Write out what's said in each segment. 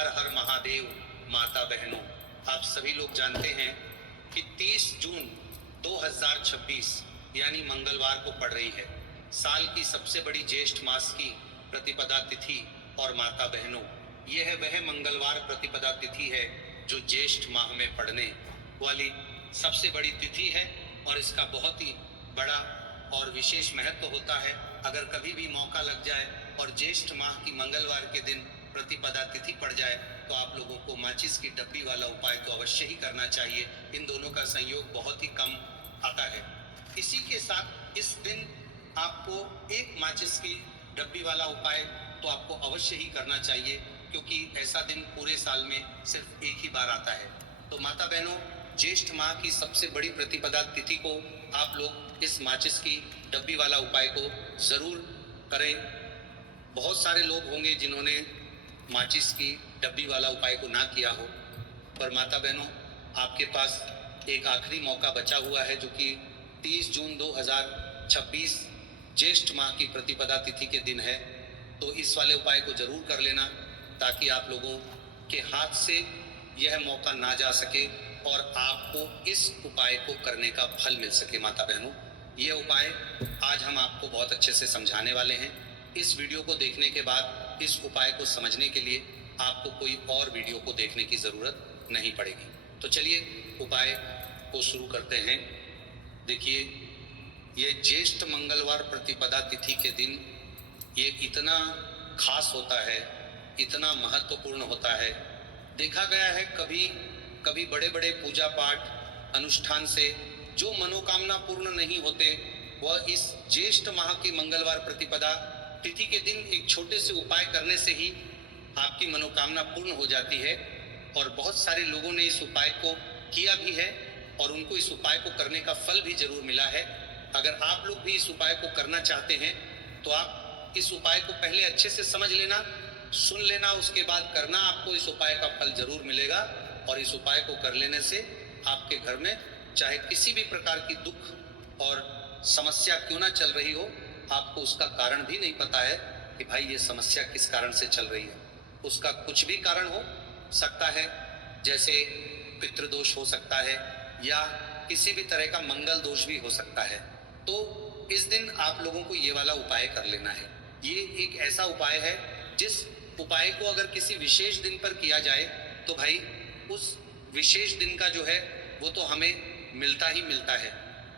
हर हर महादेव। माता बहनों, आप सभी लोग जानते हैं कि 30 जून 2026 यानी मंगलवार को पड़ रही है साल की सबसे बड़ी ज्येष्ठ मास की प्रतिपदा तिथि। और माता बहनों, यह वह मंगलवार प्रतिपदा तिथि है जो ज्येष्ठ माह में पड़ने वाली सबसे बड़ी तिथि है और इसका बहुत ही बड़ा और विशेष महत्व होता है। अगर कभी भी मौका लग जाए और ज्येष्ठ माह की मंगलवार के दिन प्रतिपदा तिथि पड़ जाए तो आप लोगों को माचिस की डब्बी वाला उपाय तो अवश्य ही करना चाहिए। इन दोनों का संयोग बहुत ही कम आता है। इसी के साथ इस दिन आपको एक माचिस की डब्बी वाला उपाय तो आपको अवश्य ही करना चाहिए, क्योंकि ऐसा दिन पूरे साल में सिर्फ एक ही बार आता है। तो माता बहनों, ज्येष्ठ माह की सबसे बड़ी प्रतिपदा तिथि को आप लोग इस माचिस की डब्बी वाला उपाय को जरूर करें। बहुत सारे लोग होंगे जिन्होंने माचिस की डब्बी वाला उपाय को ना किया हो, पर माता बहनों, आपके पास एक आखिरी मौका बचा हुआ है जो कि 30 जून 2026 ज्येष्ठ माह की प्रतिपदा तिथि के दिन है। तो इस वाले उपाय को जरूर कर लेना ताकि आप लोगों के हाथ से यह मौका ना जा सके और आपको इस उपाय को करने का फल मिल सके। माता बहनों, यह उपाय आज हम आपको बहुत अच्छे से समझाने वाले हैं। इस वीडियो को देखने के बाद इस उपाय को समझने के लिए आपको कोई और वीडियो को देखने की ज़रूरत नहीं पड़ेगी। तो चलिए उपाय को शुरू करते हैं। देखिए, ये ज्येष्ठ मंगलवार प्रतिपदा तिथि के दिन ये इतना खास होता है, इतना महत्वपूर्ण होता है। देखा गया है कभी बड़े बड़े पूजा पाठ अनुष्ठान से जो मनोकामना पूर्ण नहीं होते, वह इस ज्येष्ठ माह की मंगलवार प्रतिपदा तिथि के दिन एक छोटे से उपाय करने से ही आपकी मनोकामना पूर्ण हो जाती है। और बहुत सारे लोगों ने इस उपाय को किया भी है और उनको इस उपाय को करने का फल भी जरूर मिला है। अगर आप लोग भी इस उपाय को करना चाहते हैं तो आप इस उपाय को पहले अच्छे से समझ लेना, सुन लेना, उसके बाद करना। आपको इस उपाय का फल जरूर मिलेगा और इस उपाय को कर लेने से आपके घर में चाहे किसी भी प्रकार की दुख और समस्या क्यों ना चल रही हो, आपको उसका कारण भी नहीं पता है कि भाई ये समस्या किस कारण से चल रही है। उसका कुछ भी कारण हो सकता है, जैसे पितृदोष हो सकता है या किसी भी तरह का मंगल दोष भी हो सकता है। तो इस दिन आप लोगों को ये वाला उपाय कर लेना है। ये एक ऐसा उपाय है जिस उपाय को अगर किसी विशेष दिन पर किया जाए तो भाई उस विशेष दिन का जो है वो तो हमें मिलता ही मिलता है,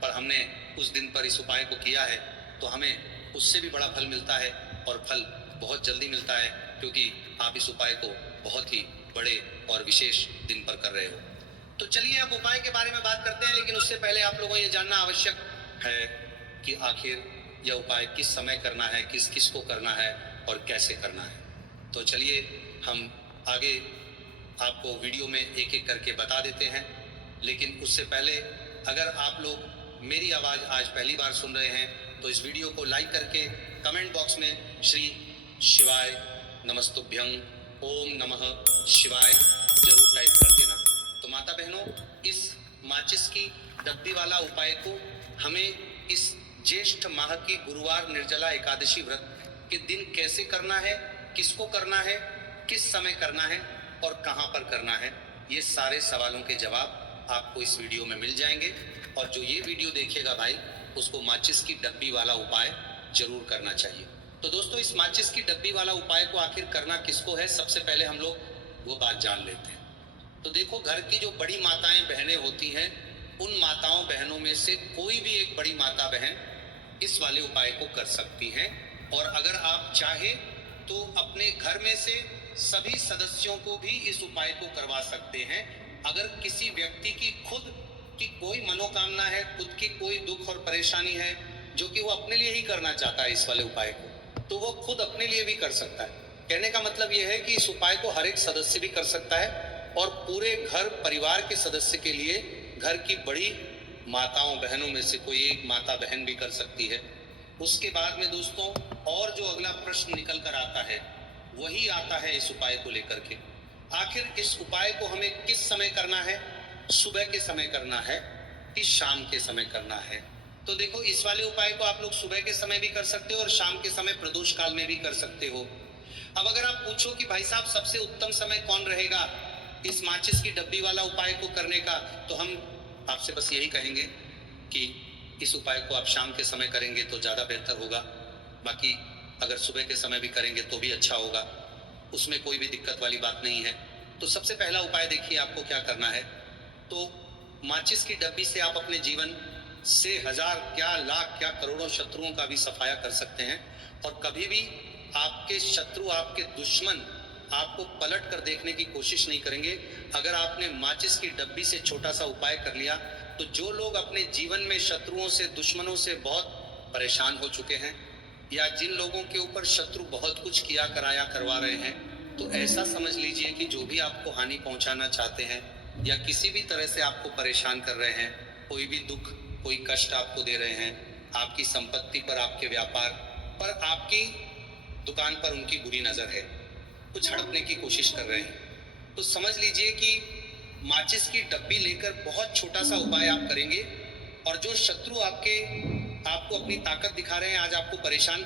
पर हमने उस दिन पर इस उपाय को किया है तो हमें उससे भी बड़ा फल मिलता है और फल बहुत जल्दी मिलता है, क्योंकि आप इस उपाय को बहुत ही बड़े और विशेष दिन पर कर रहे हो। तो चलिए अब उपाय के बारे में बात करते हैं, लेकिन उससे पहले आप लोगों को ये जानना आवश्यक है कि आखिर यह उपाय किस समय करना है, किस किस को करना है और कैसे करना है। तो चलिए हम आगे आपको वीडियो में एक एक करके बता देते हैं। लेकिन उससे पहले अगर आप लोग मेरी आवाज़ आज पहली बार सुन रहे हैं तो इस वीडियो को लाइक करके कमेंट बॉक्स में श्री शिवाय नमस्तुभ्यं ओम नमः शिवाय जरूर टाइप कर देना। तो माता बहनों, इस माचिस की डब्बी वाला उपाय को हमें इस ज्येष्ठ माह की गुरुवार निर्जला एकादशी व्रत के दिन कैसे करना है, किसको करना है, किस समय करना है और कहां पर करना है, ये सारे सवालों के जवाब आपको इस वीडियो में मिल जाएंगे। और जो ये वीडियो देखेगा भाई, उसको माचिस की डब्बी वाला उपाय जरूर करना चाहिए। तो दोस्तों, इस माचिस की डब्बी वाला उपाय को आखिर करना किसको है, सबसे पहले हम लोग वो बात जान लेते हैं। तो देखो, घर की जो बड़ी माताएं बहनें होती हैं, उन माताओं बहनों में से कोई भी एक बड़ी माता बहन इस वाले उपाय को कर सकती हैं। और अगर आप चाहें तो अपने घर में से सभी सदस्यों को भी इस उपाय को करवा सकते हैं। अगर किसी व्यक्ति की खुद की कोई मनोकामना है, खुद की कोई दुख और परेशानी है जो कि वो अपने लिए ही करना चाहता है इस वाले उपाय को, तो वो खुद अपने लिए भी कर सकता है। कहने का मतलब ये है कि इस उपाय को हर एक सदस्य भी कर सकता है और पूरे घर परिवार के सदस्य के लिए घर की बड़ी माताओं बहनों में से कोई एक माता बहन भी कर सकती है। उसके बाद में दोस्तों और जो अगला प्रश्न निकल कर आता है वही आता है इस उपाय को लेकर के, आखिर इस उपाय को हमें किस समय करना है, सुबह के समय करना है कि शाम के समय करना है। तो देखो, इस वाले उपाय को आप लोग सुबह के समय भी कर सकते हो और शाम के समय प्रदोष काल में भी कर सकते हो। अब अगर आप पूछो कि भाई साहब सबसे उत्तम समय कौन रहेगा इस माचिस की डब्बी वाला उपाय को करने का, तो हम आपसे बस यही कहेंगे कि इस उपाय को आप शाम के समय करेंगे तो ज़्यादा बेहतर होगा। बाकी अगर सुबह के समय भी करेंगे तो भी अच्छा होगा, उसमें कोई भी दिक्कत वाली बात नहीं है। तो सबसे पहला उपाय देखिए आपको क्या करना है। तो माचिस की डब्बी से आप अपने जीवन से हजार क्या लाख क्या करोड़ों शत्रुओं का भी सफाया कर सकते हैं, और कभी भी आपके शत्रु आपके दुश्मन आपको पलट कर देखने की कोशिश नहीं करेंगे। अगर आपने माचिस की डब्बी से छोटा सा उपाय कर लिया तो जो लोग अपने जीवन में शत्रुओं से दुश्मनों से बहुत परेशान हो चुके हैं, या जिन लोगों के ऊपर शत्रु बहुत कुछ किया कराया करवा रहे हैं, तो ऐसा समझ लीजिए कि जो भी आपको हानि पहुंचाना चाहते हैं या किसी भी तरह से आपको परेशान कर रहे हैं, कोई भी दुख कोई कष्ट आपको दे रहे हैं, आपकी संपत्ति पर आपके व्यापार पर आपकी दुकान पर उनकी बुरी नजर है, कुछ हड़पने की कोशिश कर रहे हैं, तो समझ लीजिए कि माचिस की डब्बी लेकर बहुत छोटा सा उपाय आप करेंगे, और जो शत्रु आपको अपनी ताकत दिखा रहे हैं, आज आपको परेशान